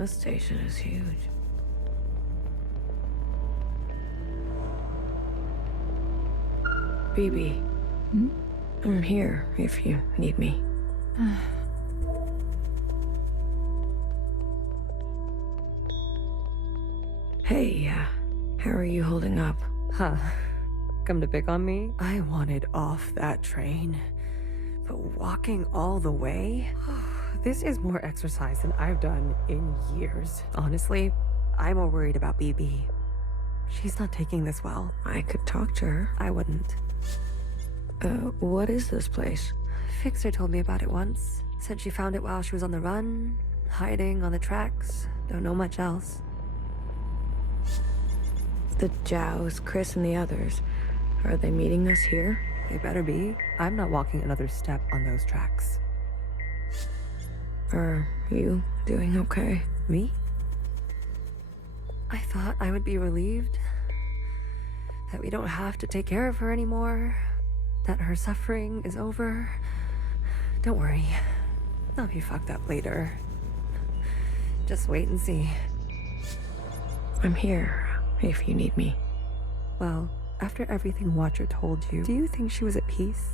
This station is huge. BB. I'm here if you need me. Hey, how are you holding up? Huh. Come to pick on me? I wanted off that train. But walking all the way? This is more exercise than I've done in years. Honestly, I'm more worried about BB. She's not taking this well. I could talk to her. I wouldn't. What is this place? Fixer told me about it once. Said she found it while she was on the run, hiding on the tracks. Don't know much else. The Jows, Chris, and the others. Are they meeting us here? They better be. I'm not walking another step on those tracks. Are you doing okay? Me? I thought I would be relieved that we don't have to take care of her anymore, that her suffering is over. Don't worry, I'll be fucked up later. Just wait and see. I'm here if you need me. Well, after everything Watcher told you, do you think she was at peace?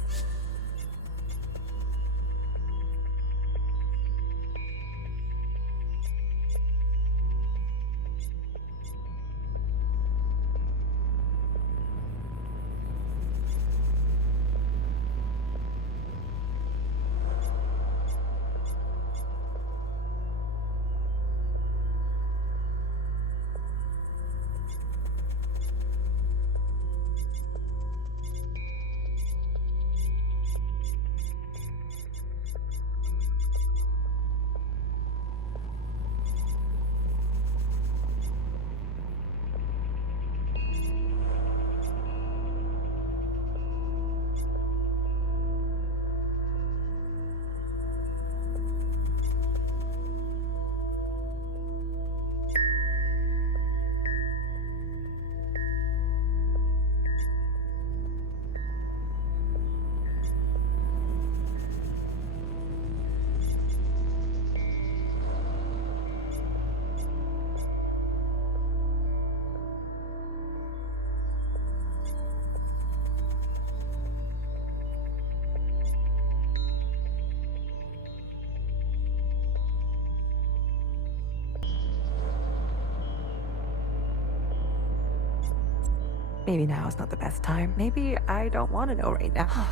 Maybe now is not the best time. Maybe I don't want to know right now.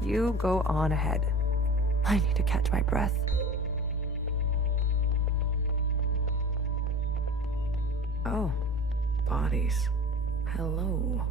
You go on ahead. I need to catch my breath. Oh, bodies. Hello.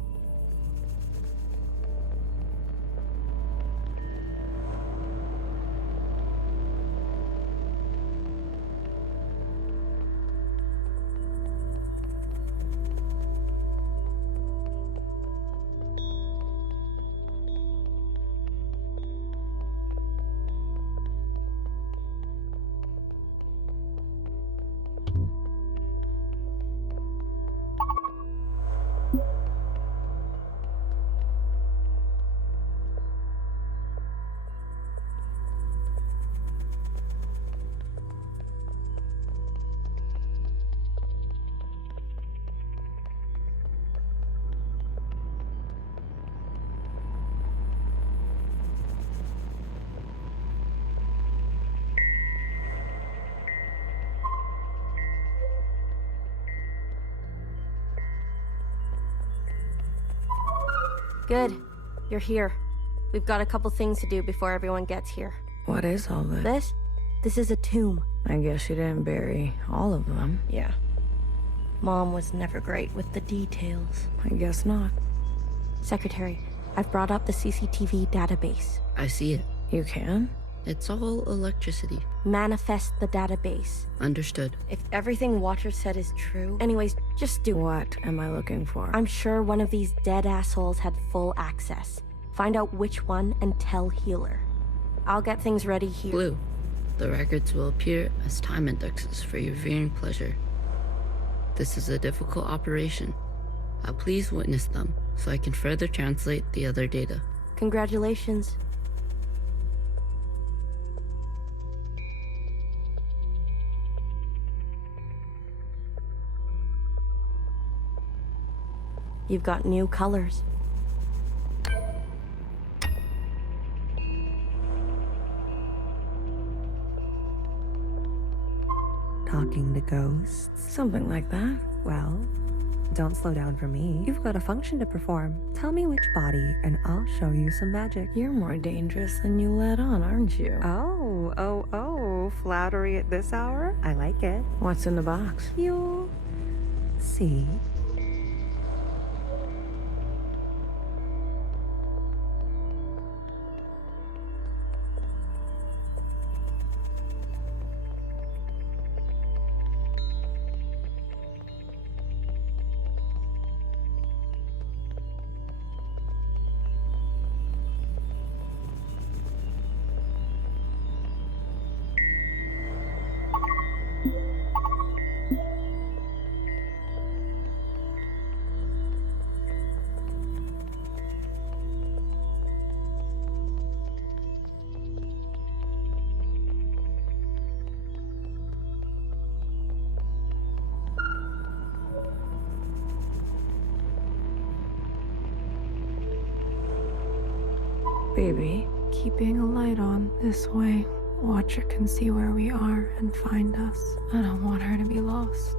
Good. You're here. We've got a couple things to do before everyone gets here. What is all this? This is a tomb. I guess you didn't bury all of them. Yeah. Mom was never great with the details. I guess not. Secretary, I've brought up the CCTV database. I see it. You can? It's all electricity. Manifest the database. Understood. If everything Watcher said is true... Anyways, just do it. What am I looking for? I'm sure one of these dead assholes had full access. Find out which one and tell Healer. I'll get things ready here. Blue, the records will appear as time indexes for your viewing pleasure. This is a difficult operation. Please witness them so I can further translate the other data. Congratulations. You've got new colors. Talking to ghosts? Something like that. Well, don't slow down for me. You've got a function to perform. Tell me which body, and I'll show you some magic. You're more dangerous than you let on, aren't you? Oh, flattery at this hour? I like it. What's in the box? You'll see. Baby. Keeping a light on this way. Watcher can see where we are and find us. I don't want her to be lost.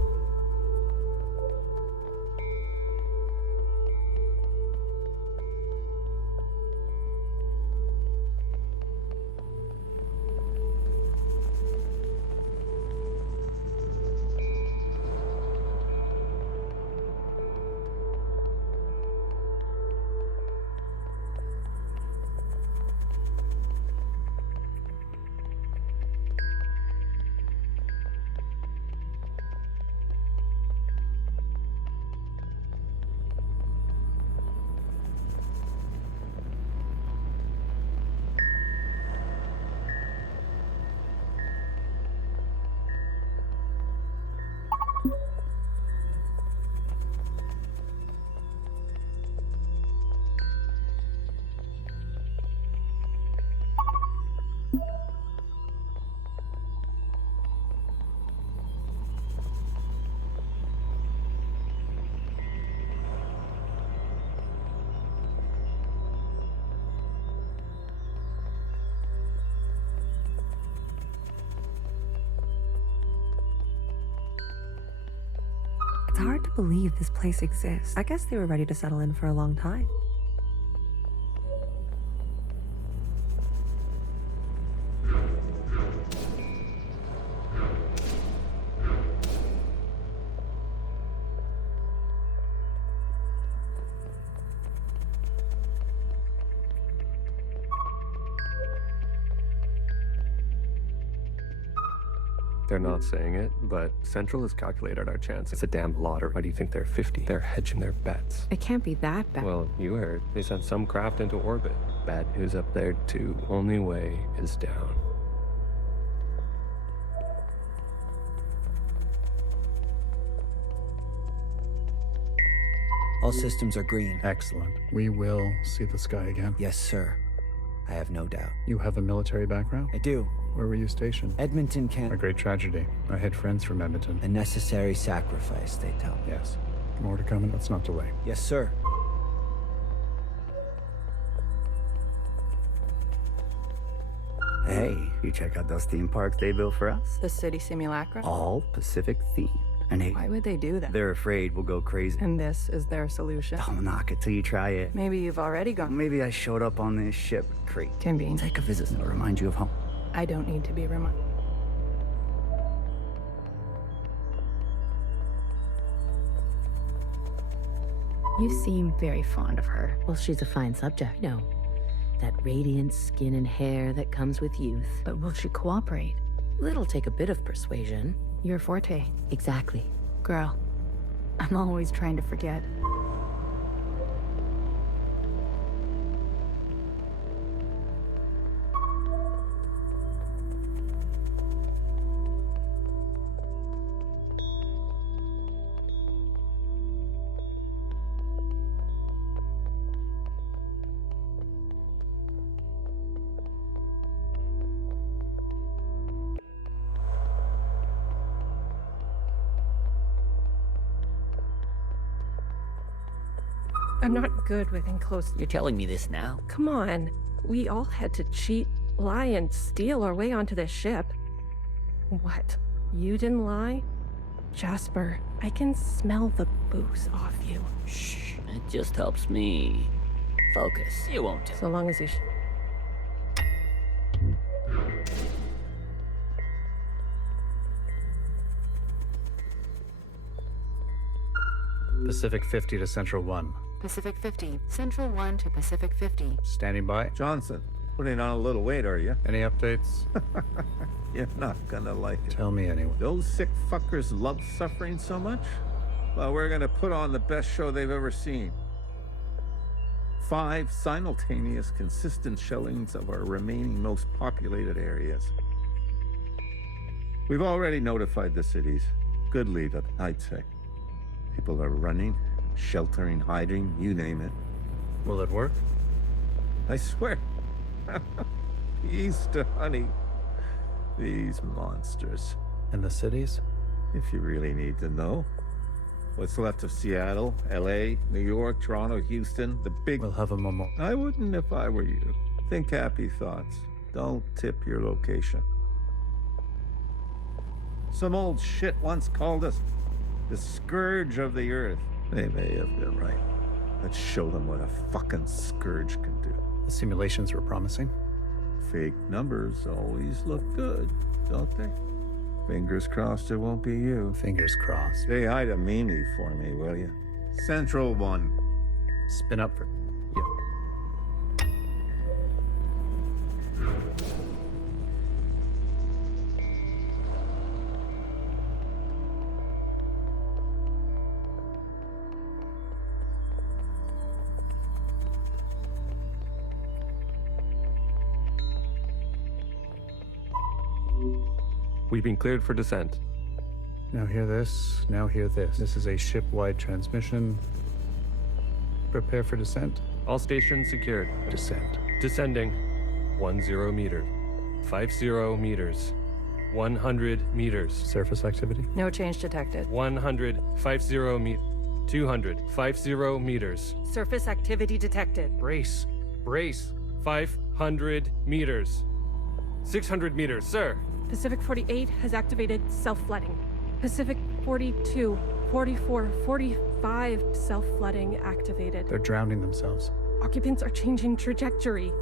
It's hard to believe this place exists. I guess they were ready to settle in for a long time. They're not saying it, but Central has calculated our chance. It's a damn lottery. Why do you think they're 50? They're hedging their bets. It can't be that bad. Well, you heard. They sent some craft into orbit. Bad news up there, too. Only way is down. All systems are green. Excellent. We will see the sky again. Yes, sir. I have no doubt. You have a military background? I do. Where were you stationed? Edmonton A can... great tragedy. I had friends from Edmonton. A necessary sacrifice, they tell me. Yes. More to come, and let's not delay. Yes, sir. Hey, you check out those theme parks they built for us? The city simulacra? All Pacific themed. And hey, Why would they do that? they're afraid we'll go crazy. And this is their solution. Don't knock it till you try it. Maybe you've already gone. Maybe I showed up on this ship crate. Convenient. Take a visit and it'll remind you of home. I don't need to be reminded. You seem very fond of her. Well, she's a fine subject. No. That radiant skin and hair that comes with youth. But will she cooperate? It'll take a bit of persuasion. Your forte. Exactly. Girl, I'm always trying to forget. I'm not good with enclosed. You're telling me this now? Come on. We all had to cheat, lie, and steal our way onto this ship. What? You didn't lie? Jasper, I can smell the booze off you. Shh. It just helps me focus. You won't. So long as you... Pacific 50 to Central 1. Pacific 50. Central 1 to Pacific 50. Standing by. Johnson, putting on a little weight, are you? Any updates? You're not gonna like it. Tell me anyway. Those sick fuckers love suffering so much? Well, we're gonna put on the best show they've ever seen. 5 simultaneous, consistent showings of our remaining most populated areas. We've already notified the cities. Good lead up, I'd say. People are running, sheltering, hiding, you name it. Will it work? I swear. Peace to honey. These monsters. And the cities? If you really need to know. What's left of Seattle, LA, New York, Toronto, Houston, the big... We'll have a memorial. I wouldn't if I were you. Think happy thoughts. Don't tip your location. Some old shit once called us the scourge of the earth. They may have been right. Let's show them what a fucking scourge can do. The simulations were promising. Fake numbers always look good, don't they? Fingers crossed it won't be you. Fingers crossed. Say hi to Mimi for me, will you? Central 1. Spin up for... Yep. We've been cleared for descent. Now hear this, now hear this. This is a ship-wide transmission. Prepare for descent. All stations secured. Descent. Descending. 10 meters. 50 meters. 100 meters. Surface activity. No change detected. 100, 50 meters. 200, 50 meters. Surface activity detected. Brace. Brace. 500 meters. 600 meters, sir. Pacific 48 has activated self-flooding. Pacific 42, 44, 45 self-flooding activated. They're drowning themselves. Occupants are changing trajectory.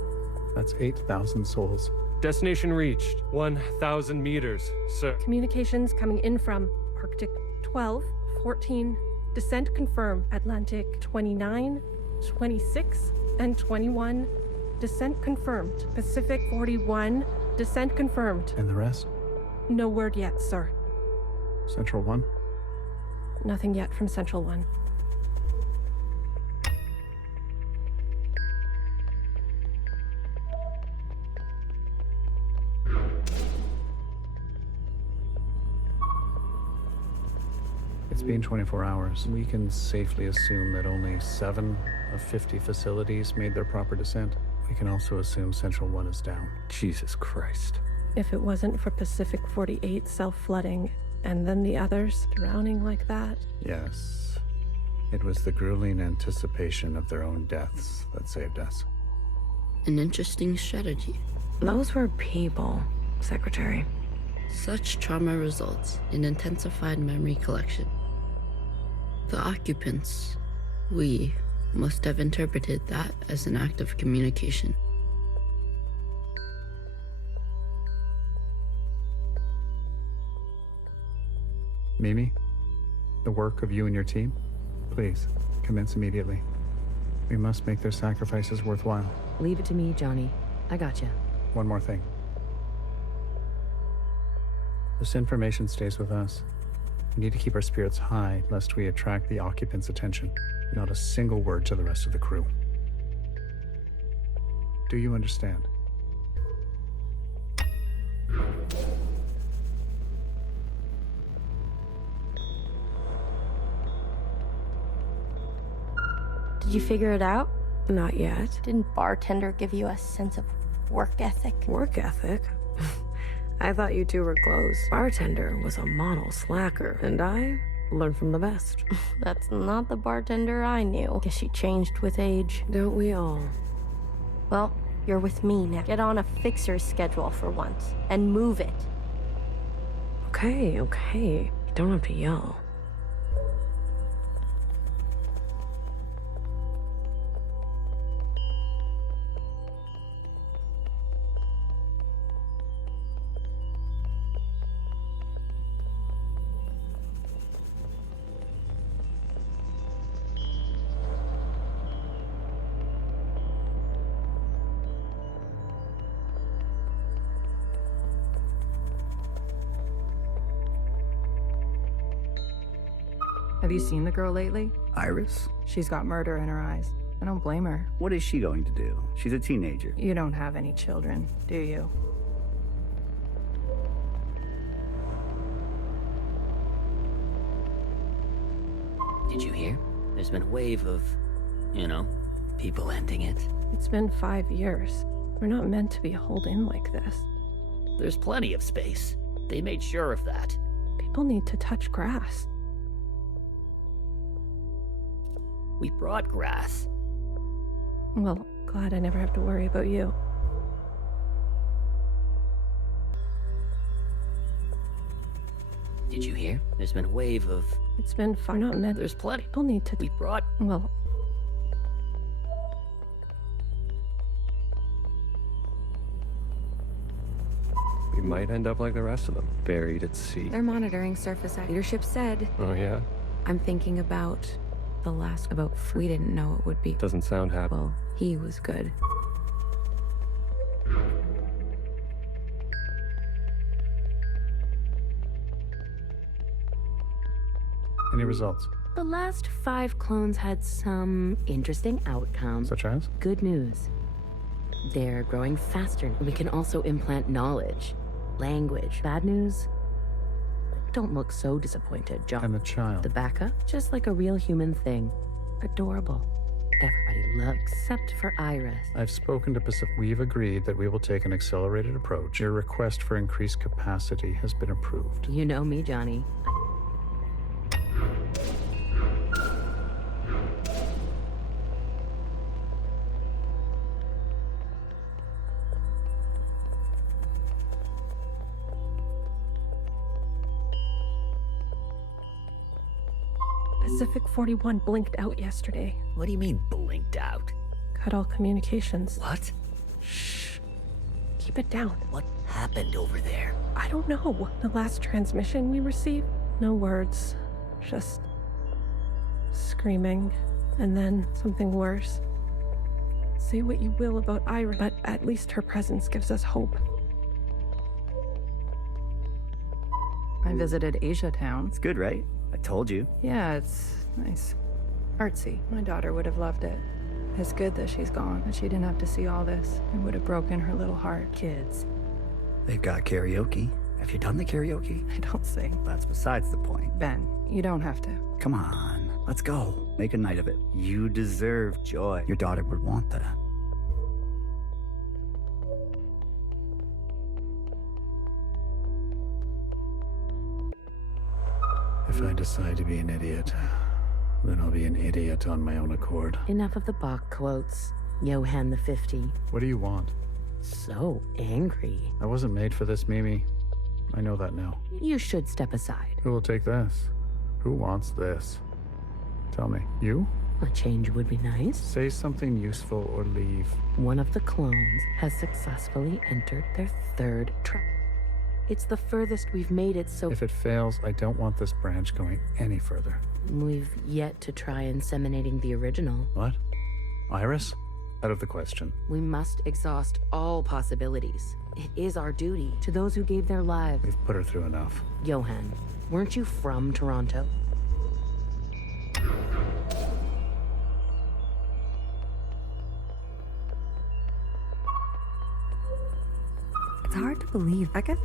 That's 8,000 souls. Destination reached. 1,000 meters, sir. Communications coming in from Arctic 12, 14, descent confirmed. Atlantic 29, 26, and 21, descent confirmed. Pacific 41, descent confirmed. And the rest? No word yet, sir. Central 1? Nothing yet from Central 1. It's been 24 hours. We can safely assume that only 7 of 50 facilities made their proper descent. We can also assume Central 1 is down. Jesus Christ. If it wasn't for Pacific 48 self-flooding, and then the others drowning like that. Yes. It was the grueling anticipation of their own deaths that saved us. An interesting strategy. Those were people, Secretary. Such trauma results in intensified memory collection. The occupants, we, must have interpreted that as an act of communication. Mimi, the work of you and your team, please, commence immediately. We must make their sacrifices worthwhile. Leave it to me, Johnny. I got you. One more thing. This information stays with us. We need to keep our spirits high, lest we attract the occupants' attention. Not a single word to the rest of the crew. Do you understand? Did you figure it out? Not yet. Didn't bartender give you a sense of work ethic? Work ethic? I thought you two were close. Bartender was a model slacker, and I Learn from the best. That's not the bartender I knew. Guess she changed with age. Don't we all? Well, you're with me now. Get on a fixer's schedule for once, and move it. Okay. You don't have to yell. Have you seen the girl lately? Iris? She's got murder in her eyes. I don't blame her. What is she going to do? She's a teenager. You don't have any children, do you? Did you hear? There's been a wave of, people ending it. It's been 5 years. We're not meant to be holed in like this. There's plenty of space. They made sure of that. People need to touch grass. We brought grass. Well, glad I never have to worry about you. Did you hear? There's been a wave of... It's been far not meant. There's plenty. People need to... We brought... Well... We might end up like the rest of them, buried at sea. They're monitoring surface. Leadership said. Oh, yeah? I'm thinking about the last about we didn't know it would be. Doesn't sound happy. Well, he was good. Any results? The last 5 clones had some interesting outcomes. Such as? Good news. They're growing faster. We can also implant knowledge, language. Bad news? Don't look so disappointed, John. And the child? The backup? Just like a real human thing. Adorable. Everybody loves, except for Iris. I've spoken to Pacific. We've agreed that we will take an accelerated approach. Your request for increased capacity has been approved. You know me, Johnny. Pacific 41 blinked out yesterday. What do you mean, blinked out? Cut all communications. What? Shh. Keep it down. What happened over there? I don't know. The last transmission we received, no words. Just screaming. And then something worse. Say what you will about Iris, but at least her presence gives us hope. I visited Asia Town. It's good, right? I told you. Yeah, it's nice. Artsy. My daughter would have loved it. It's good that she's gone, and she didn't have to see all this. It would have broken her little heart. Kids. They've got karaoke. Have you done the karaoke? I don't sing. That's besides the point. Ben, you don't have to. Come on, let's go. Make a night of it. You deserve joy. Your daughter would want that. If I decide to be an idiot, then I'll be an idiot on my own accord. Enough of the Bach quotes. Johann the 50. What do you want? So angry. I wasn't made for this, Mimi. I know that now. You should step aside. Who will take this? Who wants this? Tell me. You? A change would be nice. Say something useful or leave. One of the clones has successfully entered their 3rd trap. It's the furthest we've made it, so... If it fails, I don't want this branch going any further. We've yet to try inseminating the original. What? Iris? Out of the question. We must exhaust all possibilities. It is our duty to those who gave their lives. We've put her through enough. Johann, weren't you from Toronto? It's hard to believe. Becca?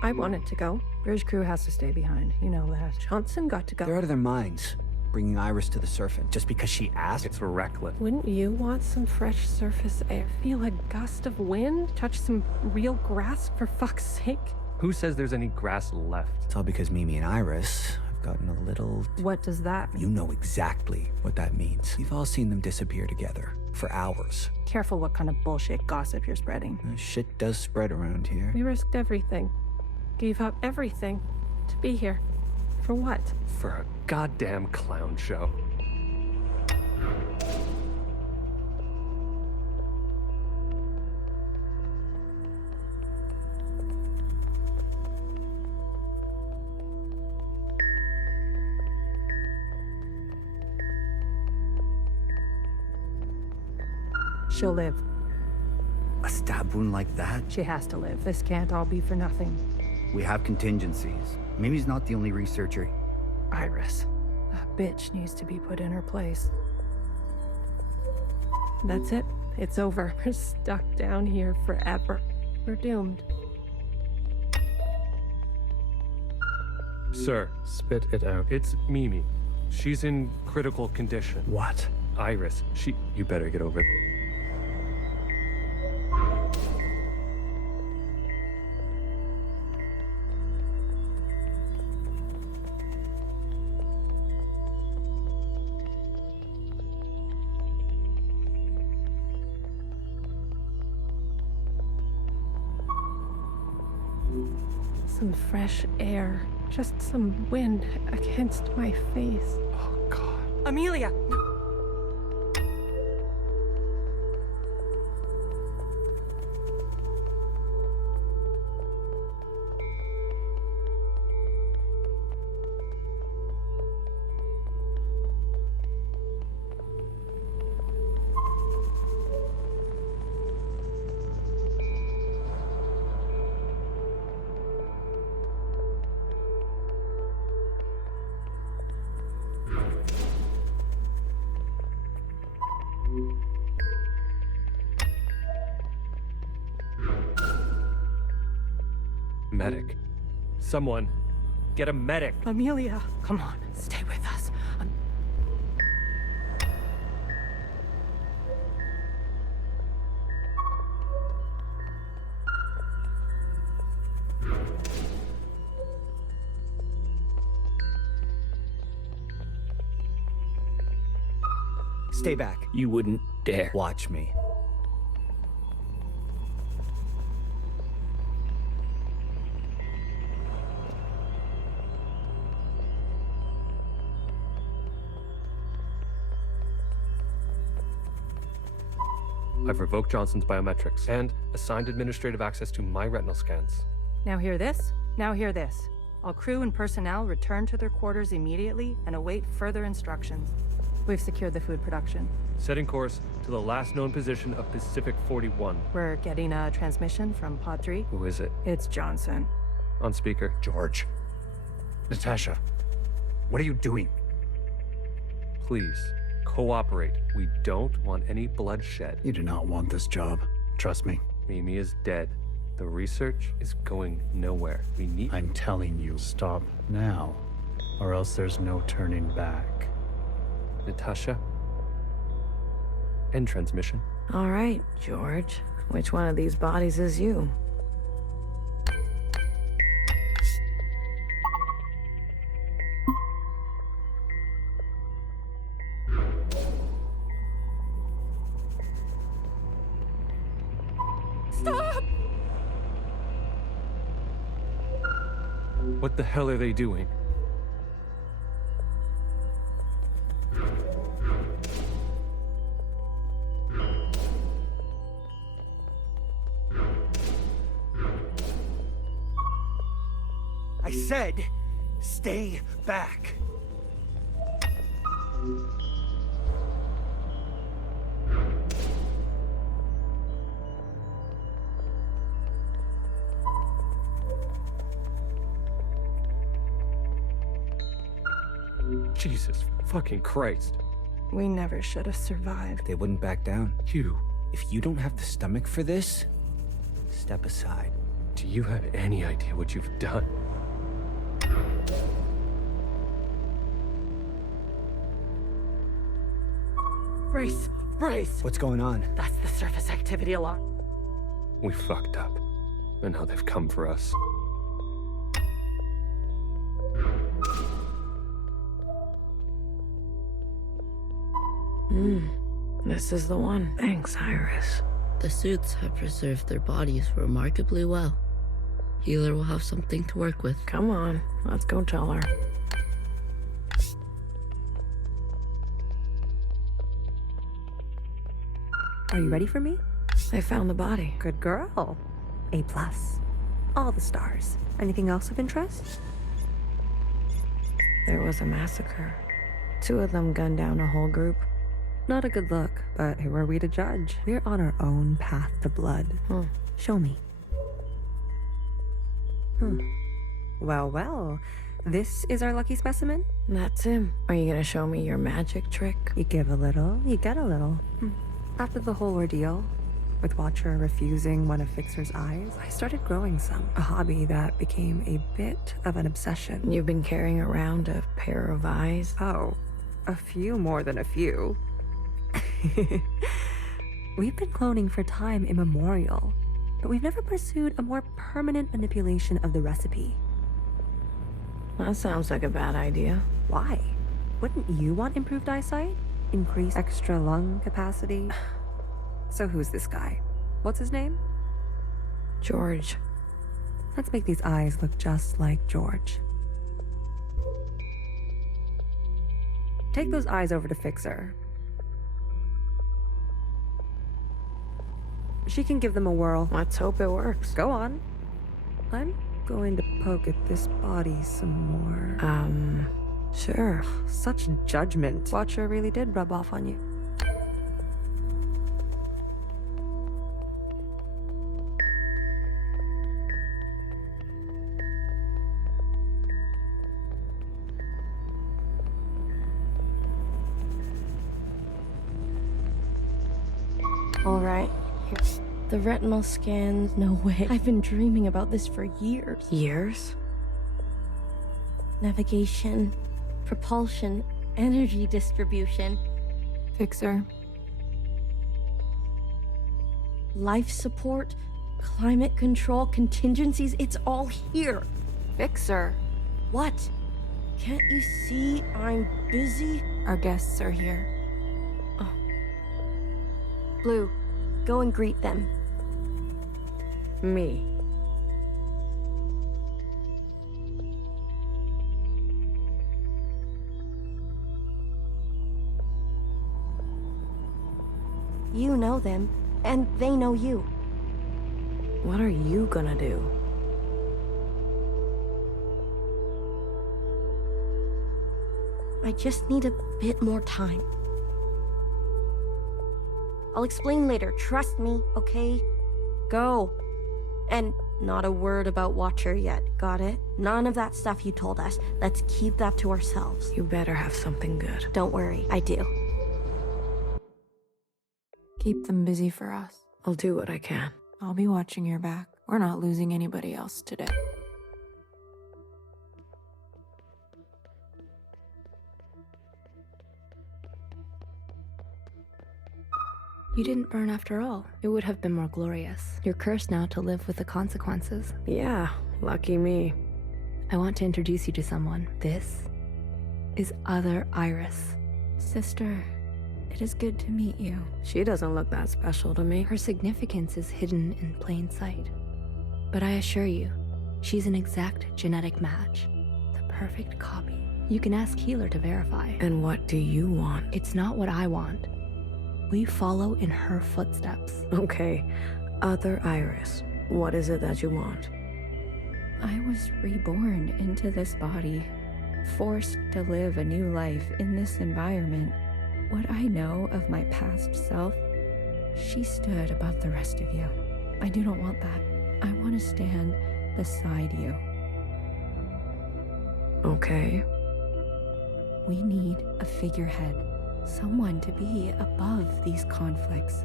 I wanted to go. Bridge crew has to stay behind. You know that. Johnson got to go. They're out of their minds, bringing Iris to the surface just because she asked. It's reckless. Wouldn't you want some fresh surface air? Feel a gust of wind? Touch some real grass, for fuck's sake? Who says there's any grass left? It's all because Mimi and Iris have gotten a little... What does that mean? You know exactly what that means. We've all seen them disappear together for hours. Careful what kind of bullshit gossip you're spreading. Shit does spread around here. We risked everything. Gave up everything to be here. For what? For a goddamn clown show. She'll live. A stab wound like that? She has to live. This can't all be for nothing. We have contingencies. Mimi's not the only researcher. Iris. That bitch needs to be put in her place. That's it. It's over. We're stuck down here forever. We're doomed. Sir. Spit it out. It's Mimi. She's in critical condition. What? Iris. You better get over it. Some fresh air. Just some wind against my face. Oh, God. Amelia! Medic. Someone. Get a medic. Amelia! Come on, stay with us. Stay back. You wouldn't dare. Watch me. I've revoked Johnson's biometrics and assigned administrative access to my retinal scans. Now hear this? Now hear this. All crew and personnel return to their quarters immediately and await further instructions. We've secured the food production. Setting course to the last known position of Pacific 41. We're getting a transmission from Pod 3. Who is it? It's Johnson. On speaker. George. Natasha. What are you doing? Please, cooperate. We don't want any bloodshed. You do not want this job. Trust me. Mimi is dead. The research is going nowhere. We need... I'm telling you, stop now, or else there's no turning back. Natasha? End transmission. All right, George. Which one of these bodies is you? Stop! What the hell are they doing? I said, stay back. Jesus fucking Christ. We never should have survived. They wouldn't back down. You. If you don't have the stomach for this, step aside. Do you have any idea what you've done? Brace! Brace! What's going on? That's the surface activity alarm. We fucked up. And now they've come for us. This is the one. Thanks, Iris. The suits have preserved their bodies remarkably well. Healer will have something to work with. Come on, let's go tell her. Are you ready for me? I found the body. Good girl. A+. All the stars. Anything else of interest? There was a massacre. 2 of them gunned down a whole group. Not a good look, but who are we to judge? We're on our own path to blood. Show me. Well, well. This is our lucky specimen? That's him. Are you gonna show me your magic trick? You give a little, you get a little. After the whole ordeal, with Watcher refusing one of Fixer's eyes, I started growing some. A hobby that became a bit of an obsession. You've been carrying around a pair of eyes? Oh, a few more than a few. We've been cloning for time immemorial, but we've never pursued a more permanent manipulation of the recipe. That sounds like a bad idea. Why? Wouldn't you want improved eyesight? Increased extra lung capacity? So who's this guy? What's his name? George. Let's make these eyes look just like George. Take those eyes over to Fixer. She can give them a whirl. Let's hope it works. Go on. I'm going to poke at this body some more. Sure. Such judgment. Watcher really did rub off on you. All right. Here's the retinal scans. No way. I've been dreaming about this for years. Years? Navigation, propulsion, energy distribution. Fixer. Life support, climate control, contingencies. It's all here. Fixer. What? Can't you see I'm busy? Our guests are here. Blue, go and greet them. Me. You know them, and they know you. What are you gonna do? I just need a bit more time. I'll explain later, trust me, okay? Go. And not a word about Watcher yet, got it? None of that stuff you told us. Let's keep that to ourselves. You better have something good. Don't worry, I do. Keep them busy for us. I'll do what I can. I'll be watching your back. We're not losing anybody else today. You didn't burn after all. It would have been more glorious. You're cursed now to live with the consequences. Yeah, lucky me. I want to introduce you to someone. This is Other Iris. Sister, it is good to meet you. She doesn't look that special to me. Her significance is hidden in plain sight. But I assure you, she's an exact genetic match. The perfect copy. You can ask Healer to verify. And what do you want? It's not what I want. We follow in her footsteps. Okay, Other Iris, what is it that you want? I was reborn into this body, forced to live a new life in this environment. What I know of my past self, she stood above the rest of you. I do not want that. I want to stand beside you. Okay. We need a figurehead. Someone to be above these conflicts.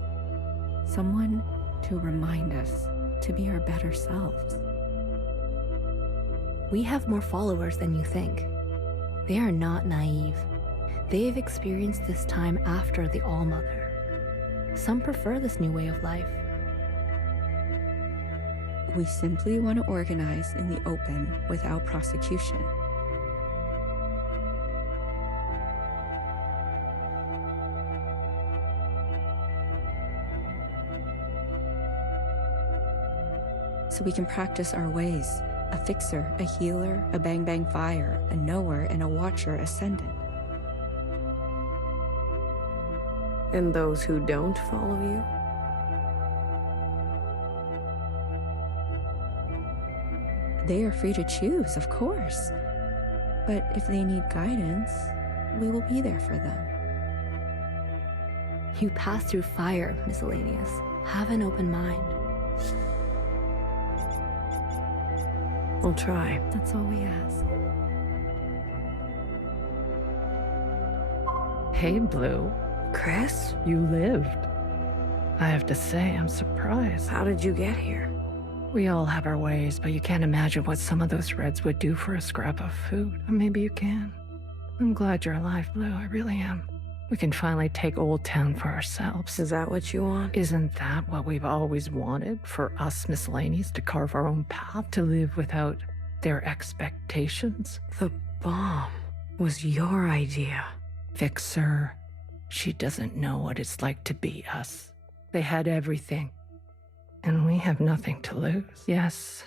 Someone to remind us to be our better selves. We have more followers than you think. They are not naive. They have experienced this time after the All-Mother. Some prefer this new way of life. We simply want to organize in the open without prosecution. so we can practice our ways. A fixer, a healer, a bang-bang fire, a knower, and a watcher ascendant. And those who don't follow you? They are free to choose, of course. But if they need guidance, we will be there for them. You pass through fire, Miscellaneous. Have an open mind. I'll try. That's all we ask. Hey, Blue. Chris? You lived. I have to say, I'm surprised. How did you get here? We all have our ways, but you can't imagine what some of those Reds would do for a scrap of food. Or maybe you can. I'm glad you're alive, Blue. I really am. We can finally take Old Town for ourselves. Is that what you want? Isn't that what we've always wanted? For us Miscellaneous to carve our own path, to live without their expectations? The bomb was your idea. Fixer. She doesn't know what it's like to be us. They had everything. And we have nothing to lose. Yes,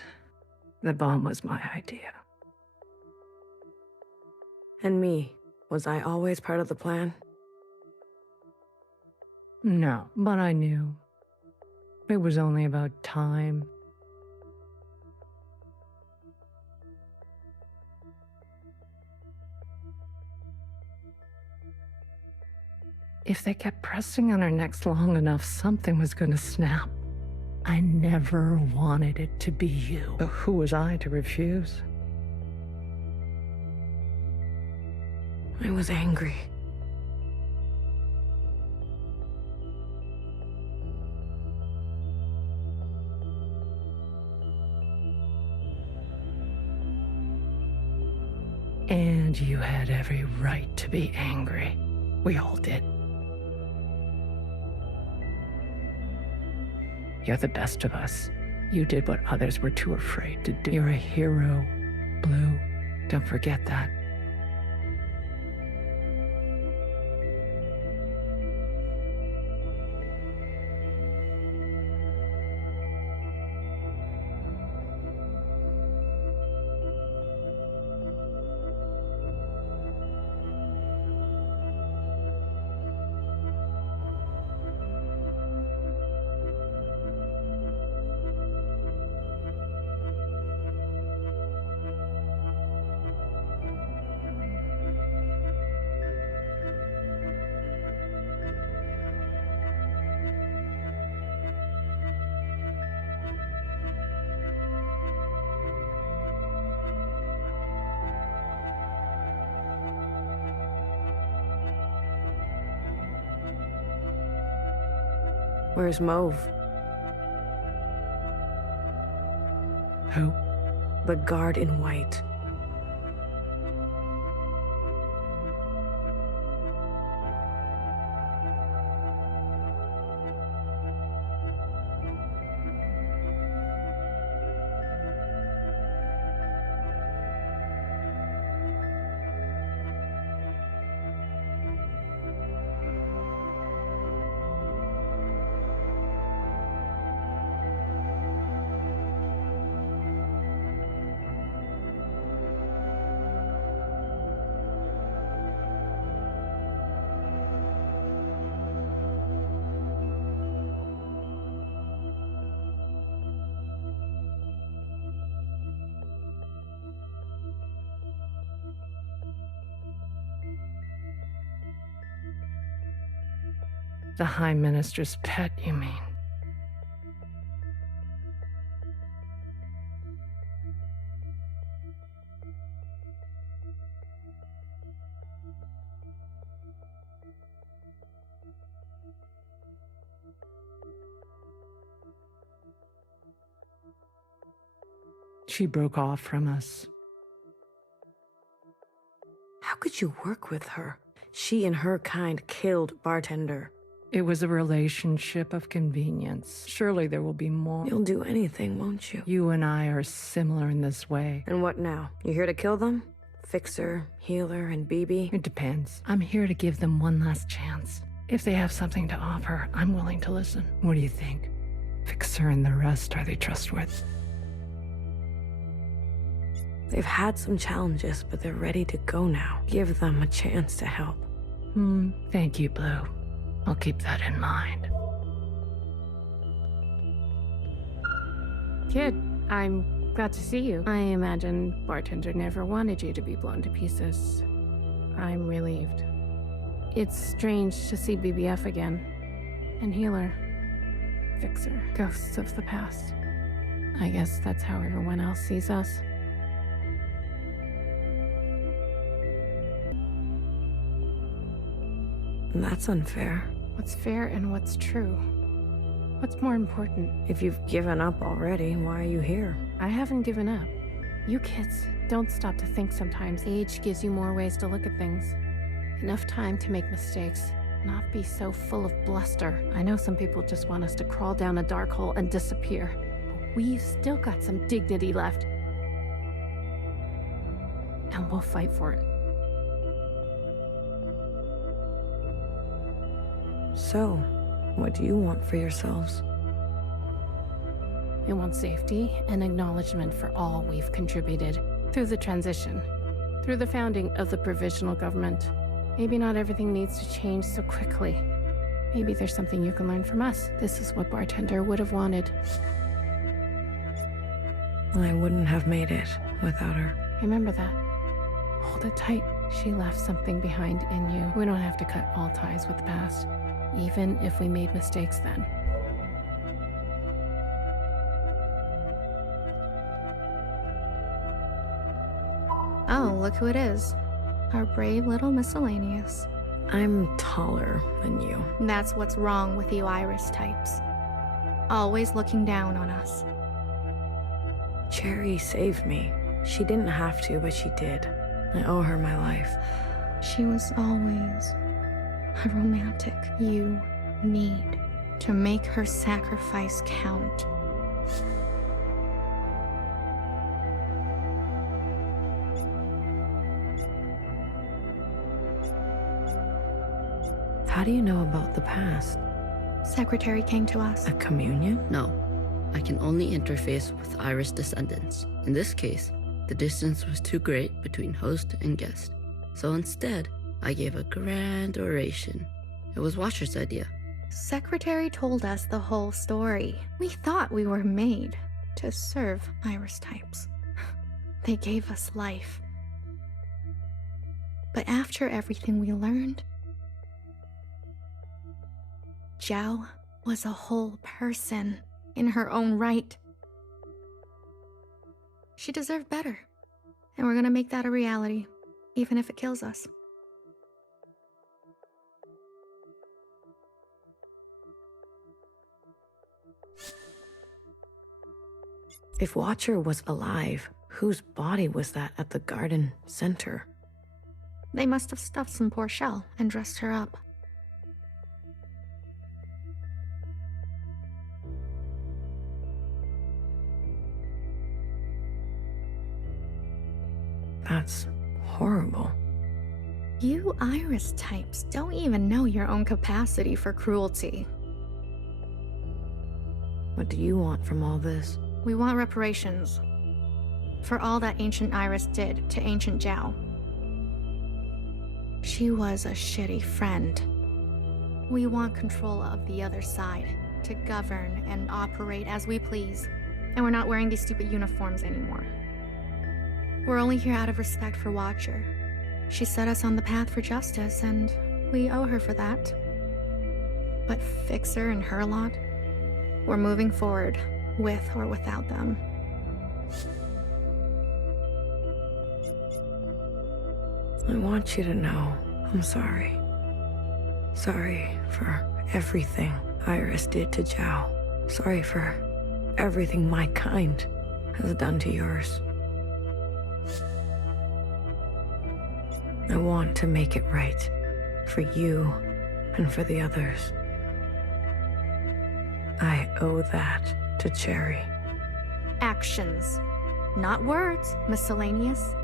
the bomb was my idea. And me, was I always part of the plan? No, but I knew. It was only about time. If they kept pressing on our necks long enough, something was going to snap. I never wanted it to be you. But who was I to refuse? I was angry. And you had every right to be angry. We all did. You're the best of us. You did what others were too afraid to do. You're a hero, Blue. Don't forget that. Where's Mauve? Who? The guard in white. The High Minister's pet, you mean? She broke off from us. How could you work with her? She and her kind killed Bartender. It was a relationship of convenience. Surely there will be more. You'll do anything, won't you? You and I are similar in this way. And what now? You here to kill them? Fixer, Healer, and BB? It depends. I'm here to give them one last chance. If they have something to offer, I'm willing to listen. What do you think? Fixer and the rest, are they trustworthy? They've had some challenges, but they're ready to go now. Give them a chance to help. Thank you, Blue. I'll keep that in mind. Kid, I'm glad to see you. I imagine Bartender never wanted you to be blown to pieces. I'm relieved. It's strange to see BBF again. And Healer. Fixer. Ghosts of the past. I guess that's how everyone else sees us. That's unfair. What's fair and what's true? What's more important? If you've given up already, why are you here? I haven't given up. You kids don't stop to think sometimes. Age gives you more ways to look at things. Enough time to make mistakes. Not be so full of bluster. I know some people just want us to crawl down a dark hole and disappear. But we've still got some dignity left. And we'll fight for it. So, what do you want for yourselves? We want safety and acknowledgement for all we've contributed through the transition, through the founding of the provisional government. Maybe not everything needs to change so quickly. Maybe there's something you can learn from us. This is what Bartender would have wanted. I wouldn't have made it without her. Remember that. Hold it tight. She left something behind in you. We don't have to cut all ties with the past, even if we made mistakes then. Oh, look who it is. Our brave little miscellaneous. I'm taller than you. That's what's wrong with you Iris types. Always looking down on us. Cherry saved me. She didn't have to, but she did. I owe her my life. She was always a romantic. You need to make her sacrifice count. How do you know about the past? Secretary came to us. A communion? No. I can only interface with Iris descendants. In this case, the distance was too great between host and guest. So instead, I gave a grand oration. It was Watcher's idea. Secretary told us the whole story. We thought we were made to serve Iris types. They gave us life. But after everything we learned, Zhao was a whole person in her own right. She deserved better. And we're gonna make that a reality, even if it kills us. If Watcher was alive, whose body was that at the garden center? They must have stuffed some poor shell and dressed her up. That's horrible. You Iris types don't even know your own capacity for cruelty. What do you want from all this? We want reparations for all that ancient Iris did to ancient Zhao. She was a shitty friend. We want control of the other side to govern and operate as we please. And we're not wearing these stupid uniforms anymore. We're only here out of respect for Watcher. She set us on the path for justice, and we owe her for that. But Fixer and her lot, we're moving forward, with or without them. I want you to know I'm sorry. Sorry for everything Iris did to Zhao. Sorry for everything my kind has done to yours. I want to make it right for you and for the others. I owe that to Cherry. Actions, not words, miscellaneous.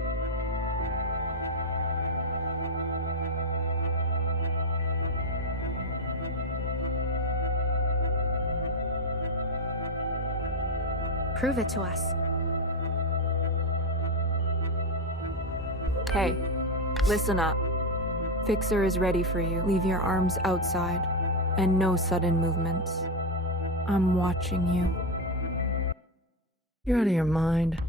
Prove it to us. Hey, listen up. Fixer is ready for you. Leave your arms outside, and no sudden movements. I'm watching you. You're out of your mind.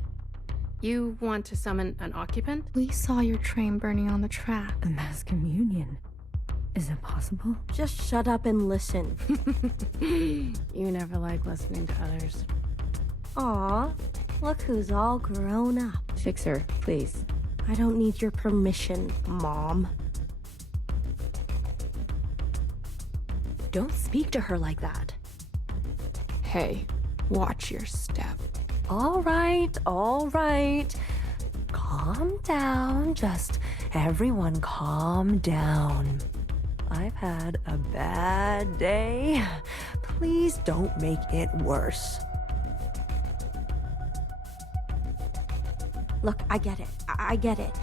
You want to summon an occupant? We saw your train burning on the track. A mass communion. Is it possible? Just shut up and listen. You never like listening to others. Aw, look who's all grown up. Fixer, please. I don't need your permission, Mom. Don't speak to her like that. Hey, watch your step. All right. Calm down. Just everyone calm down. I've had a bad day. Please don't make it worse. Look, I get it. I get it.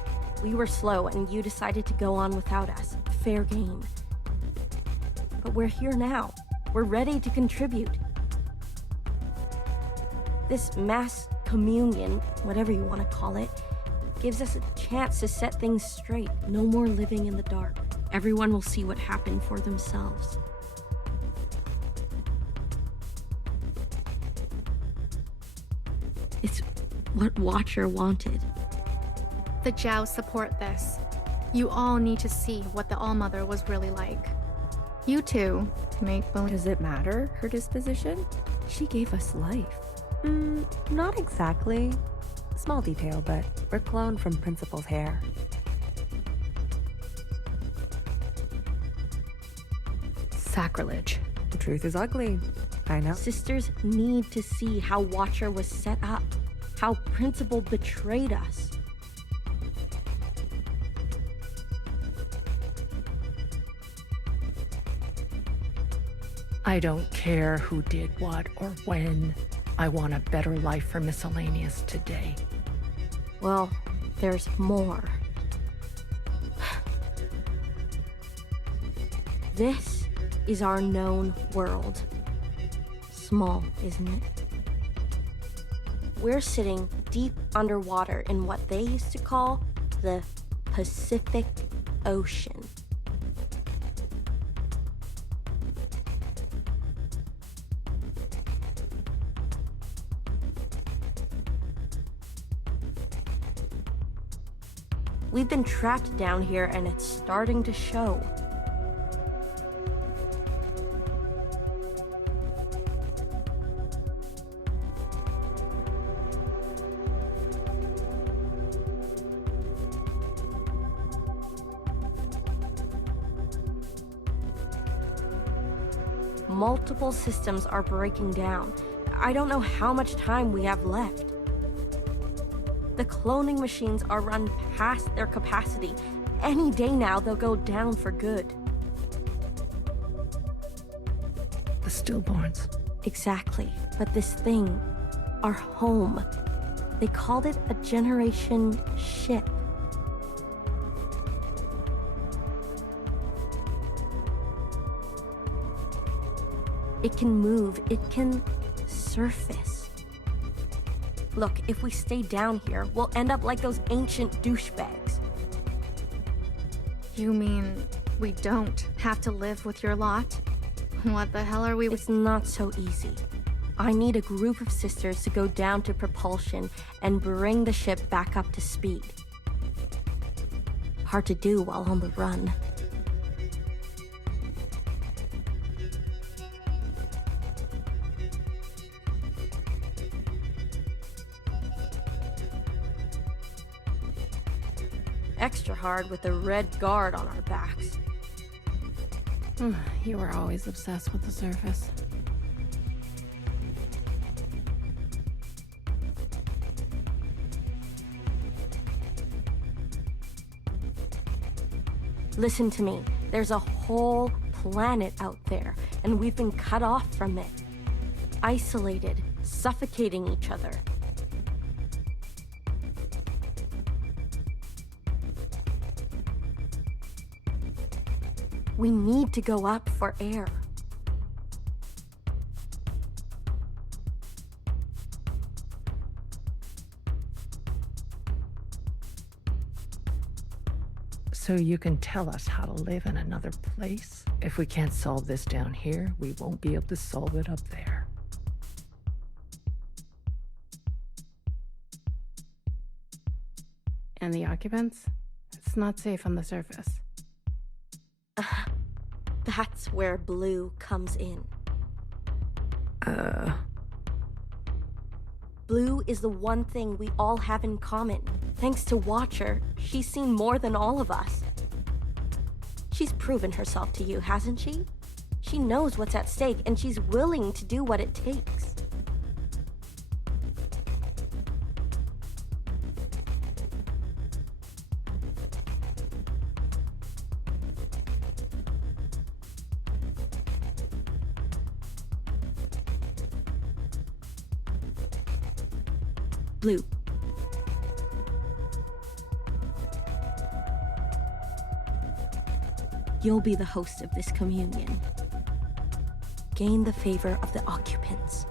We were slow and you decided to go on without us. Fair game. But we're here now. We're ready to contribute. This mass communion, whatever you want to call it, gives us a chance to set things straight. No more living in the dark. Everyone will see what happened for themselves. It's what Watcher wanted. The Jiao support this. You all need to see what the All-Mother was really like. You two make believe. Does it matter, her disposition? She gave us life. Not exactly. Small detail, but we're cloned from Principal's hair. Sacrilege. The truth is ugly. I know. Sisters need to see how Watcher was set up, how Principal betrayed us. I don't care who did what or when. I want a better life for Miscellaneous today. Well, there's more. This is our known world. Small, isn't it? We're sitting deep underwater in what they used to call the Pacific Ocean. We've been trapped down here and it's starting to show. Multiple systems are breaking down. I don't know how much time we have left. The cloning machines are run past their capacity. Any day now, they'll go down for good. The stillborns. Exactly. But this thing, our home, they called it a generation ship. It can move, it can surface. Look, if we stay down here, we'll end up like those ancient douchebags. You mean we don't have to live with your lot? What the hell are we? It's not so easy. I need a group of sisters to go down to propulsion and bring the ship back up to speed. Hard to do while on the run. Extra hard with the red guard on our backs. You were always obsessed with the surface. Listen to me. There's a whole planet out there, and we've been cut off from it. Isolated, suffocating each other. We need to go up for air. So you can tell us how to live in another place? If we can't solve this down here, we won't be able to solve it up there. And the occupants? It's not safe on the surface. That's where Blue comes in. Blue is the one thing we all have in common. Thanks to Watcher, she's seen more than all of us. She's proven herself to you, hasn't she? She knows what's at stake, and she's willing to do what it takes. Blue. You'll be the host of this communion. Gain the favor of the occupants.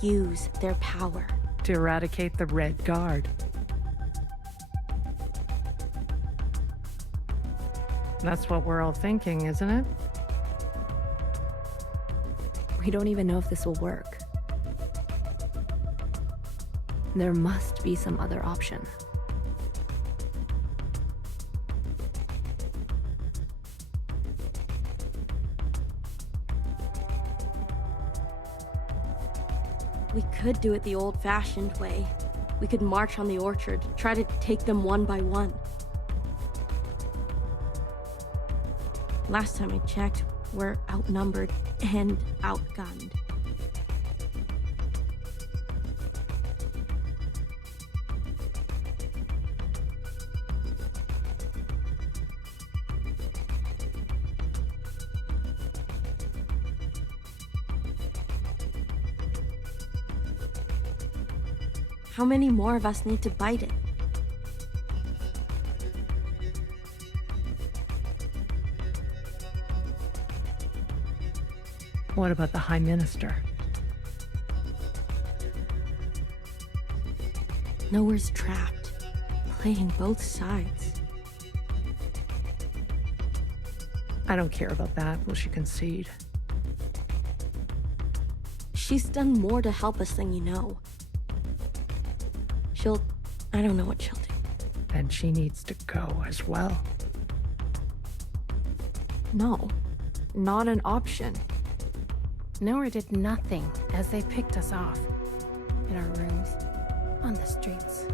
Use their power. To eradicate the Red Guard. That's what we're all thinking, isn't it? We don't even know if this will work. There must be some other option. We could do it the old-fashioned way. We could march on the orchard, try to take them one by one. Last time I checked, we're outnumbered and outgunned. How many more of us need to bite it? What about the High Minister? Nowhere's trapped, playing both sides. I don't care about that. Will she concede? She's done more to help us than you know. I don't know what she'll do. Then she needs to go as well. No, not an option. Nowhere did nothing as they picked us off. In our rooms, on the streets.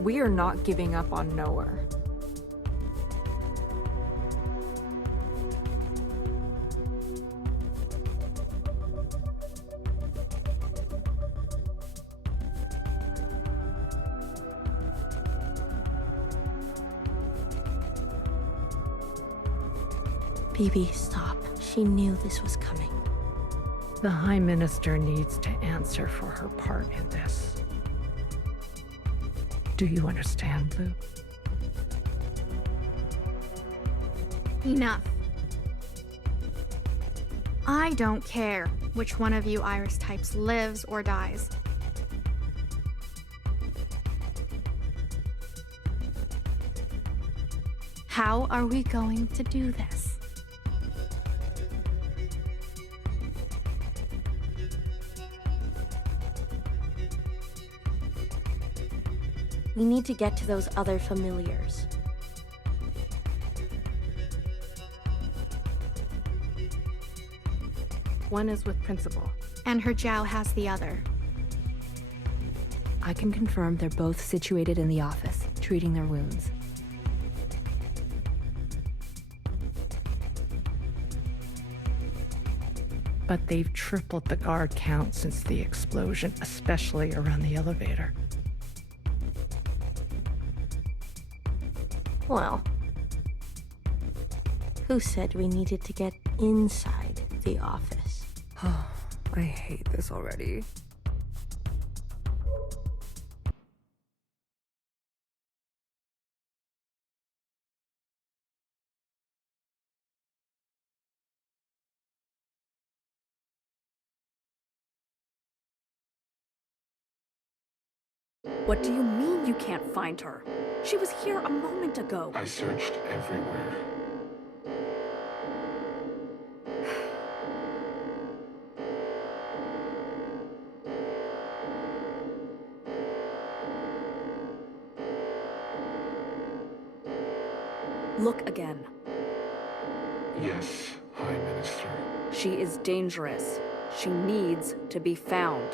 We are not giving up on Nowhere. BB, stop. She knew this was coming. The High Minister needs to answer for her part in this. Do you understand, Blue? Enough. I don't care which one of you Iris types lives or dies. How are we going to do this? We need to get to those other familiars. One is with Principal. And her Jiao has the other. I can confirm they're both situated in the office, treating their wounds. But they've tripled the guard count since the explosion, especially around the elevator. Well, who said we needed to get inside the office? Oh, I hate this already. What do you mean you can't find her? She was here a moment ago. I searched everywhere. Look again. Yes, High Minister. She is dangerous. She needs to be found.